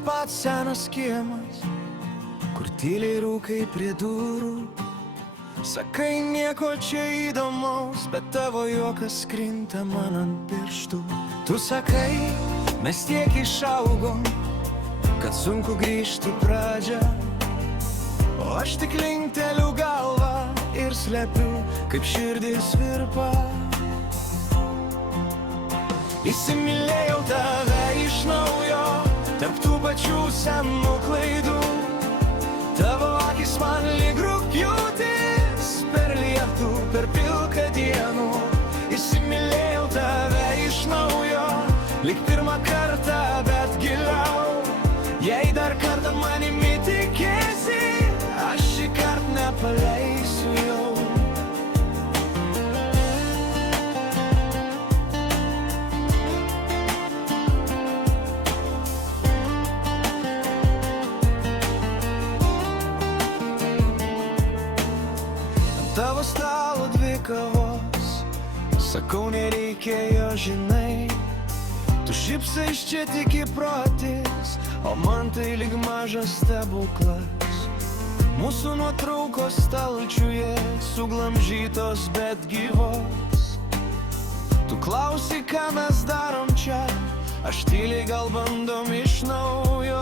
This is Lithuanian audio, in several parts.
tas pats senas kiemas, kur tyliai rūkai prie durų. Sakai, nieko čia įdomaus, bet tavo juokas krinta man ant pirštų. Tu sakai, mes tiek išaugom, kad sunku grįžti pradžią. O aš tik linkteliu galvą ir slepiu, kaip širdis virpa. Įsimylėjau tave iš naujo, tarp tų pačių senų klaidų. Tavo akis man lyg rugpjūtis, per lietų, per pilką dienų. Įsimylėjau tave iš naujo, lyg pirmą kartą, bet giliau. Jei dar kartą manimi tikėsi, aš šį kartą nepaleisiu jau. Tavo stalo dvi kavos, sakau, nereikėjo, žinai. Tu šypsais čia tik įprotis, o man tai lyg mažas stebuklas. Mūsų nuotraukos stalčiuje suglamžytos, bet gyvos. Tu klausi, ką mes darom čia, aš tyliai gal bandom iš naujo.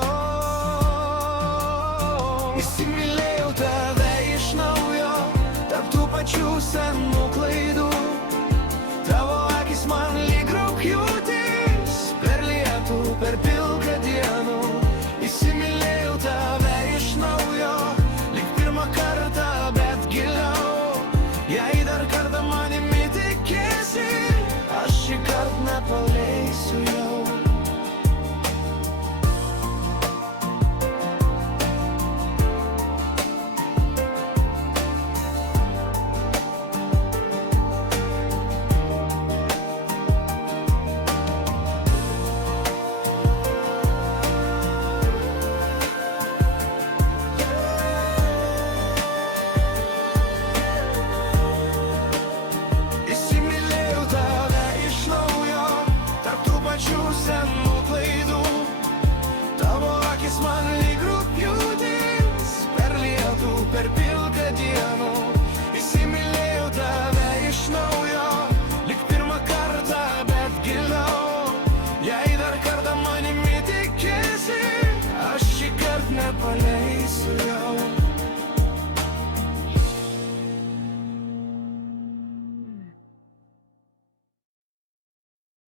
Įsimylėjau tave iš naujo, tarp tų pačių senų klaidų. Tavo akis man lyg rugpjūtis, per lietų, per pilką dienų. Įsimylėjau tave iš naujo, lyg pirmą kartą, bet giliau. Jei dar kartą manimi tikėsi, aš šį kartą nepaleisiu jau. Senų klaidų, tavo akis man lyg rugpjūtis, per lietų, per pilką dienų. Įsimylėjau tave iš naujo, lyg pirmą kartą, bet giliau. Jei dar kartą manimi tikėsi, aš šį kartą nepaleisiu jau.